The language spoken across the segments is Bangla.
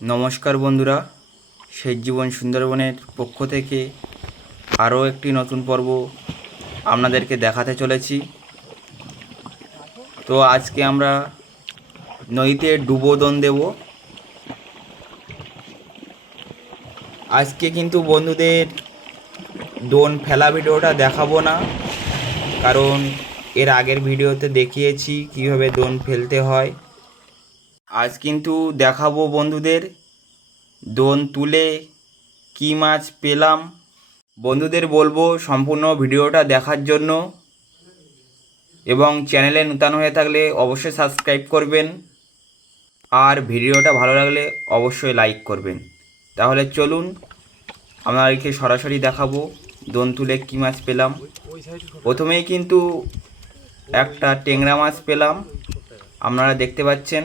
নমস্কার বন্ধুরা, শেষ জীবন সুন্দরবনের পক্ষ থেকে আরও একটি নতুন পর্ব আপনাদেরকে দেখাতে চলেছি। তো আজকে আমরা নদীতে ডুবোদন দেব। আজকে কিন্তু বন্ধুদের দোন ফেলা ভিডিওটা দেখাবো না, কারণ এর আগের ভিডিওতে দেখিয়েছি কীভাবে দোন ফেলতে হয়। আজ কিন্তু দেখাবো বন্ধুদের। দোন তুলে কী মাছ পেলাম। বন্ধুদের বলব সম্পূর্ণ ভিডিওটা দেখার জন্য। এবং চ্যানেলে নূতন হয়ে থাকলে অবশ্যই সাবস্ক্রাইব করবেন। আর ভিডিওটা ভালো লাগলে অবশ্যই লাইক করবেন। তাহলে চলুন, আপনাদেরকে সরাসরি দেখাবো দোন তুলে কী মাছ পেলাম। প্রথমেই কিন্তু একটা টেংরা মাছ পেলাম। আপনারা দেখতে পাচ্ছেন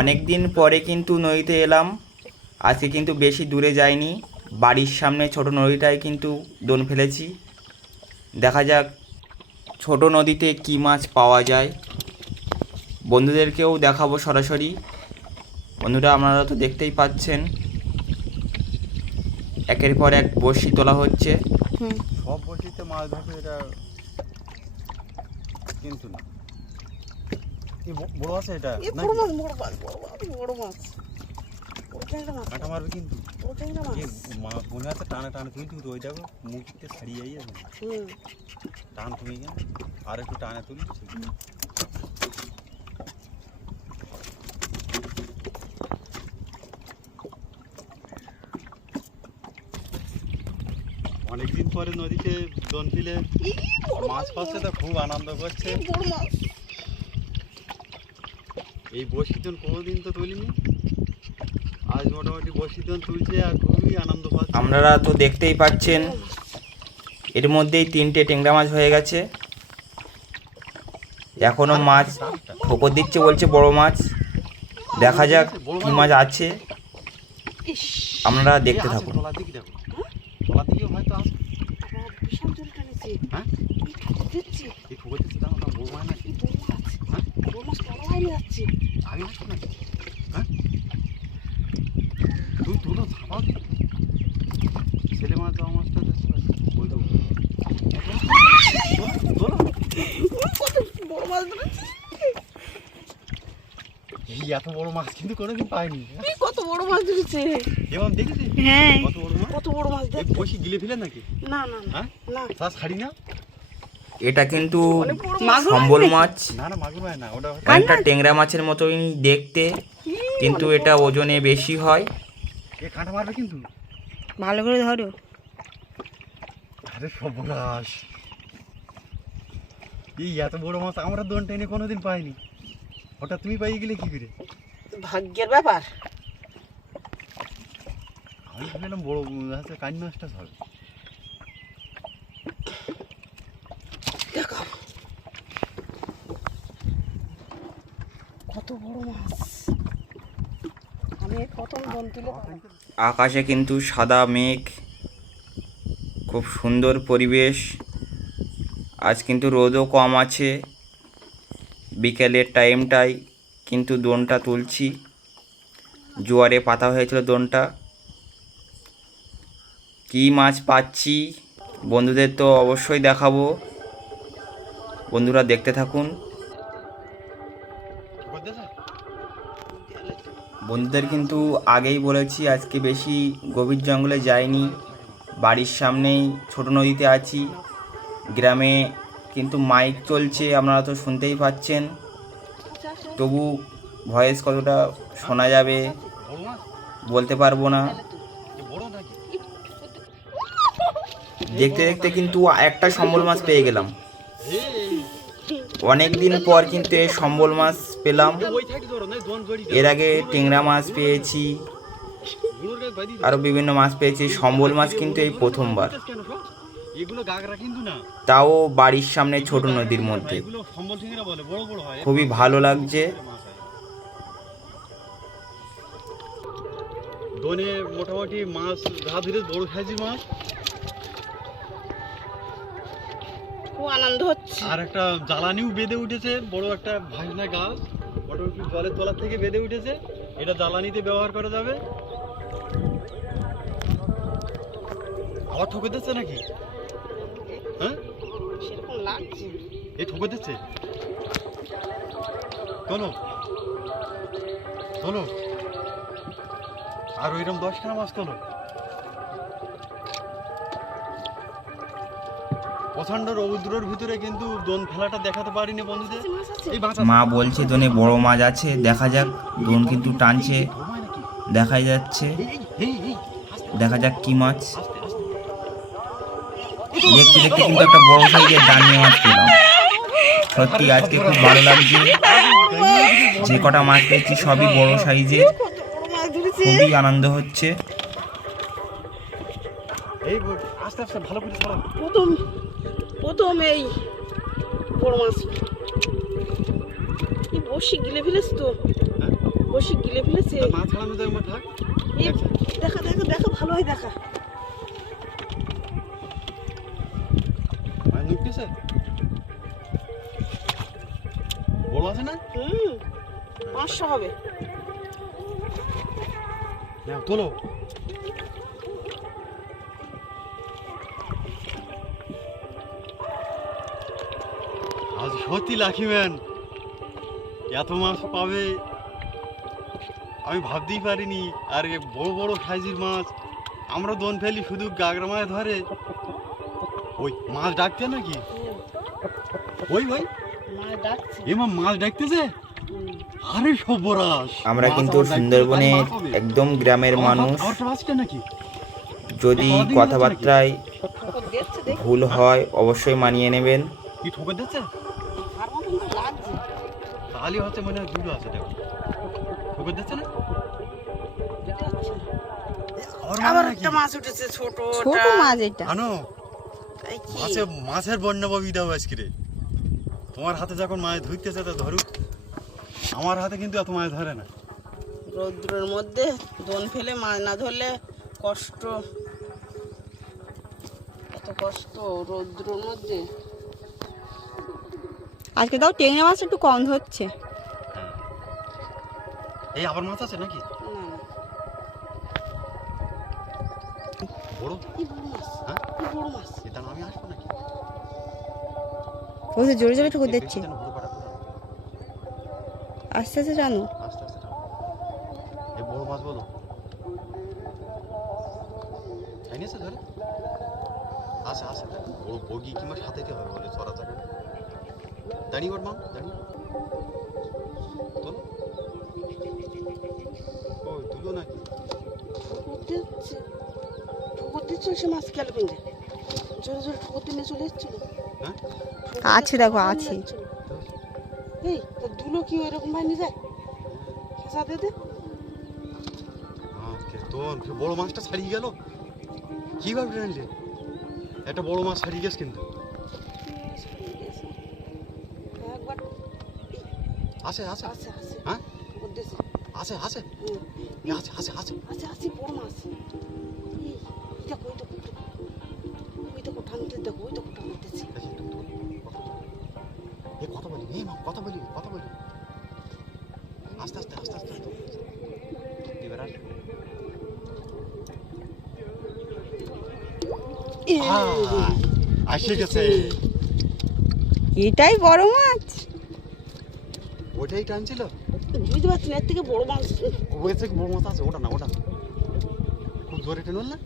অনেক দিন পরে কিন্তু নদীতে এলাম। আজকে কিন্তু বেশি দূরে যাইনি। বাড়ির সামনে ছোট নদীটায় কিন্তু দোন ফেলেছি। দেখা যাক ছোট নদীতে কী মাছ পাওয়া যায়। বন্ধুদেরকেও দেখাবো সরাসরি। বন্ধুরা আপনারা তো দেখতেই পাচ্ছেন। একের পর এক বড়শি তোলা হচ্ছে। সব বসিতে মাছ ধরবে এটা কিন্তু না। বড় আছে এটা? এ বড় মাছ বড় মাছ বড় মাছ বড় মাছ। বড় মাছ। কাঁটা মারবে কিন্তু। বড় মাছ। মা- মনে আছে টানে টানে তুলছি তো ওই দেখো মুখতে ছাড়িয়ে যাই হুম। টান তুমি গেল আর একটু টানে তুলি অনেকদিন পরে নদীতে দোন ফেলে মাছ পাচ্ছে তো খুব আনন্দ করছে। বড় মাছ। এই বসিতন কোনোদিন তো তুলিনি। আজ মোটামুটি বসিতন তুলছে আর খুবই আনন্দ পাচ্ছে। আপনারা তো দেখতেই পাচ্ছেন এর মধ্যেই তিনটে টেংরা মাছ হয়ে গেছে। এখনও মাছ ঠোকর দিচ্ছে বলছে বড় মাছ। দেখা যাক কি মাছ আছে। আপনারা দেখতে থাকুন। তলার বাইরে যাচ্ছে। আগে আসো না হ্যাঁ? তুই তুলো ঝাপাও দি ছেলে মাছ যাওয়া মাছটা দেখতে পাচ্ছি। ওই তো। তোলো কত বড় মাছ ধরেছি এই এত বড় মাছ কিন্তু কোনোদিন পাইনি। কত বড় মাছ ধরেছে। যেমন দেখেছি হ্যাঁ। কত বড় মাছ? কত বড় মাছ বসি গিলে ফেলে নাকি? না না না। হ্যাঁ? না। তা ছাড়ি না? এটা কিন্তু মাছ সম্বল মাছ। না না মাগুর না ওটা হচ্ছে- অনেকটা টেংরা মাছের মতোই দেখতে। কিন্তু এটা ওজনে বেশি হয়। এ কাঁটা মারবে কিন্তু। ভালো করে ধরো। আরে সর্বনাশ। এই এত বড় মাছ আমরা দোন টেনে কোনোদিন পাইনি। ওটা তুমি পাই গেলে কি করে? ভাগ্যের ব্যাপার। আমি ভেবেলাম বড় কান মাছটা ধরবে দেখো কত বড় মাছ আমি এই প্রথম দম তুলে আকাশে কিন্তু সাদা মেঘ, খুব সুন্দর পরিবেশ। আজ কিন্তু রোদও কম আছে। বিকেলের টাইমটাই কিন্তু দোনটা তুলছি। জোয়ারে পাতা হয়েছিল দোনটা। কী মাছ পাচ্ছি বন্ধুদের তো অবশ্যই দেখাবো। বন্ধুরা দেখতে থাকুন। বন্ধুদের কিন্তু আগেই বলেছি, আজকে বেশি গভীর জঙ্গলে যাইনি। বাড়ির সামনেই ছোট নদীতে আছি। গ্রামে কিন্তু মাইক চলছে, আপনারা তো শুনতেই পাচ্ছেন। তবু ভয়েস কতটা শোনা যাবে বলতে পারব না। দেখতে দেখতে কিন্তু একটা সম্বল মাছ পেয়ে গেলাম। অনেক দিন পর কিন্তু এই সম্বল মাছ পেলাম। এর আগে টেংরা মাছ পেয়েছি আরও বিভিন্ন মাছ পেয়েছি। সম্বল মাছ কিন্তু এই প্রথমবার। তাও বাড়ির সামনে ছোট নদীর মধ্যে। খুবই ভালো লাগছে। মোটামুটি মাছ ধীরে বড় মাছ। খুব আনন্দ হচ্ছে। আর একটা জ্বালানিও বেঁধে উঠেছে বড় একটা ভাজনা গাছ মোটামুটি জলের তলার থেকে বেঁধে উঠেছে। এটা জ্বালানিতে ব্যবহার করা যাবে। আবার ঠকে দিচ্ছে নাকি? হ্যাঁ? সেরকম লাগছে এই ঠকে দিচ্ছে? চলো চলো আর ওইরকম দশখানা মাছ তোলো প্রচণ্ড রৌদ্রের ভিতরে কিন্তু দোন ফেলাটা দেখাতে পারিনি বন্ধুদের। মা বলছে দোনে বড় মাছ আছে দেখা যাক। দোন কিন্তু টানছে দেখাই যাচ্ছে। দেখা যাক কি মাছ। দেখতে দেখতে কিন্তু একটা বড় সাইজের দামি মাছ পেলাম। সত্যি আজকে খুব ভালো লাগছে। যে কটা মাছ পেয়েছি সবই বড় সাইজের। খুবই আনন্দ হচ্ছে। এই আস্তে আস্তে ভালো করে ছাড়ো প্রথম এই বড় মাছ। বসি গিলে ফেলেছ তো? হ্যাঁ? বসি গিলে ফেলেছে। এই দেখা দেখা দেখা ভালো হয় দেখা। বড় আছে না? হুম পাঁচশো হবে। তোলো। সত্যি লাখি ম্যান। এত মাছ পাবে? আমি ভাবতেই পারিনি। আর এ বড় বড় সাইজের মাছ। আমরা দোন ফেলি শুধু গাগরা মাছ ধরে। ওই মাছ ডাকতে নাকি? ওই ভাই। মাছ ডাকছে। মাছ ডাকতেছে? আরে সর্বনাশ। আমরা কিন্তু হবে। একদম গ্রামের মানুষ। নাকি? যদি কথাবার্তায় ভুল হয় অবশ্যই মানিয়ে নেবেন। কি ঠোকে দিচ্ছে আর মতন তো লাগছে তাহলে হচ্ছে মনে হয় দুটো আছে দেখো। ঠোকে দিচ্ছে না? দেখতে পাচ্ছি না। আবার আবার একটা মাছ উঠেছে ছোট ছোট মাছ এটা। আনো মাছে মাছের বন্যা পাবি দাও আজকে তোমার হাতে যখন মাছ ধরতেছে তো ধরুক। আমার হাতে কিন্তু এত মাছ ধরে না। রৌদ্রের মধ্যে দোন ফেলে মাছ না ধরলে কষ্ট। এত কষ্ট রৌদ্রের মধ্যে। আজকে তাও টেংরা মাছ একটু কম ধরছে। এই আবার মাছ আছে নাকি? হ্যাঁ? জোরে জোরে ঠুকুর দিচ্ছে? আস্তে আস্তে জানো। বড় মাছ বলো। ধরে? আসে আসে। বড় বগি কিংবা সাথেতে হবে বলে চড়া যাবে দাঁড়িয়ে ওর মাম দাঁড়িয়ে তোলো ওই তুলো নাকি? ঠোকর দিচ্ছে সে মাছ জোরে জোরে ঠোকর দিলে চলে এসেছিল। হ্যাঁ? আছে দেখো আছে। এই তো দুলো কি ওইরকম যায় খেসা দে তোর? বড় মাছটা ছাড়িয়ে গেল? কীভাবে জানলে একটা বড় মাছ ছাড়িয়ে গেছে কিন্তু। আছে আছে। আছে আছে। হ্যাঁ? আছে আছে। এ আছে আছে আছে। আছে আছে বড় মাছ। এই দেখো ওই দেখো তো দেখো টানতে দেখো ওই টানতেছে দেখি তুই তুই এ কথা বলি এই মা কথা বলি কথা বলি আস্তে আস্তে আস্তে আস্তে আস্তে। এবার আস আসে গেছে। এটাই বড় মাছ। ওটাই টানছিল? বুঝতে পারছি না এর থেকে বড় মাছ ওই থেকে বড় মাছ আছে ওটা না ওটা। খুব জোরে টেনুন না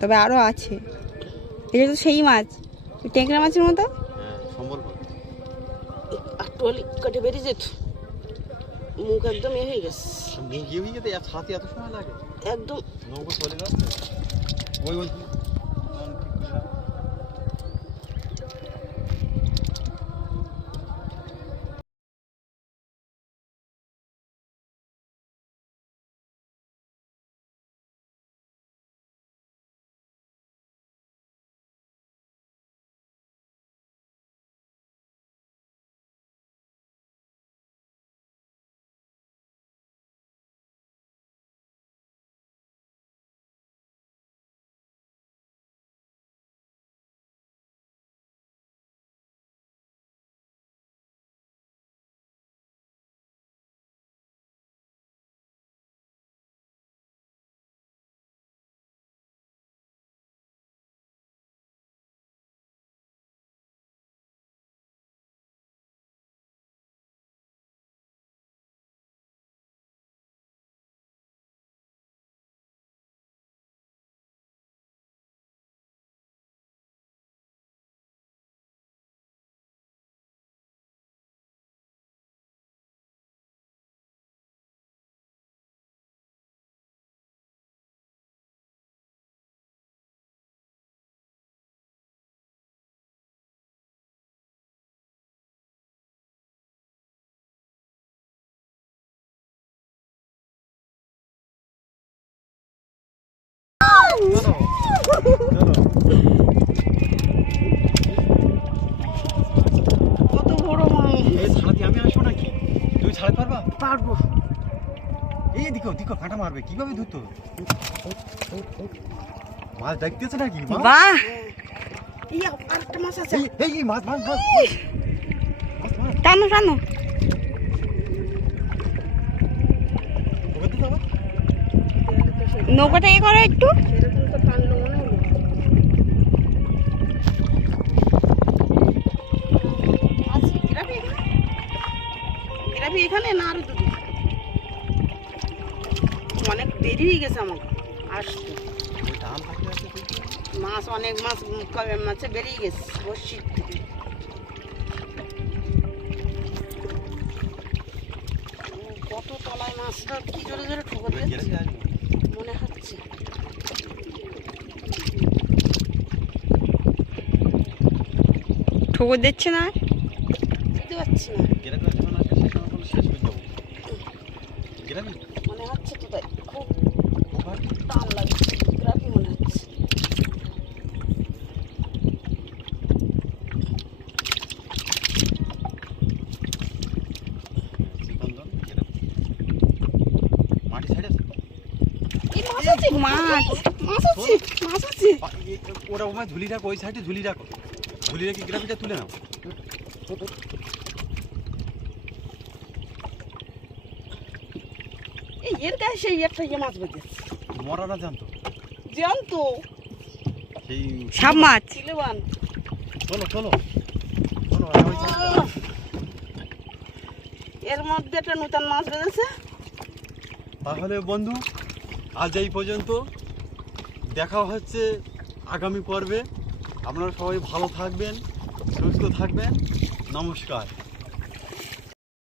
তবে আরও আছে। এটা তো সেই মাছ টেংরা মাছের মতো? হ্যাঁ সম্বলপুর। আর টলি কেটে বেরিয়ে যেত। মুখ একদম এ হয়ে গেছে। মুখ গিয়ে গিয়ে এত হাতে এত সময় লাগে? একদম। নৌকো চলে যাচ্ছে। ওই ওই ছাড়তে পারবা? পারব। এই দিকো দিকো কাঁটা মারবে কীভাবে ধরতো? মাছ দেখতেছে নাকি? বাহ! ইয়া আরেকটা মাছ আছে। এই মাছ। টানো টানো? নৌকাটা এ করো একটু। সেরকম তো টানলো এখানে না আরও দুটো অনেক দেরি হয়ে গেছে আমার আসতে। মাছ অনেক মাছ কবে মাছে বেরিয়ে গেছে বসির থেকে। কত তলায় মাছটা কি জোরে জোরে ঠুকর দিচ্ছে। মনে হচ্ছে। ঠোকর দিচ্ছে না আর? বুঝতে পারছি না গেরাপি আসবে না, শেষ সময় বলে শেষ হয়ে যাব। গেরাপি? মনে হচ্ছে তো তাই খুব ওভার? টান লাগছে গ্রাফি মনে হচ্ছে। মাছ মাছ মাছ আছে। মাছ আছে ওরা ওমায় ঝুলি রাখো ওই সাইডে ঝুলি রাখো। ঝুলি রেখে গ্রাফিটা তুলে নাও। এই এর গায়ে সেই একটা ইয়ে মাছ বেঁধেছে। মরাটা জানতো? জানতো। সেই সাপ মাছ। সিলেবান চলো চলো। চলো এর মধ্যে একটা নতুন মাছ বেঁধেছে তাহলে বন্ধু আজ এই পর্যন্ত। দেখা হচ্ছে আগামী পর্বে। আপনারা সবাই ভালো থাকবেন সুস্থ থাকবেন। নমস্কার।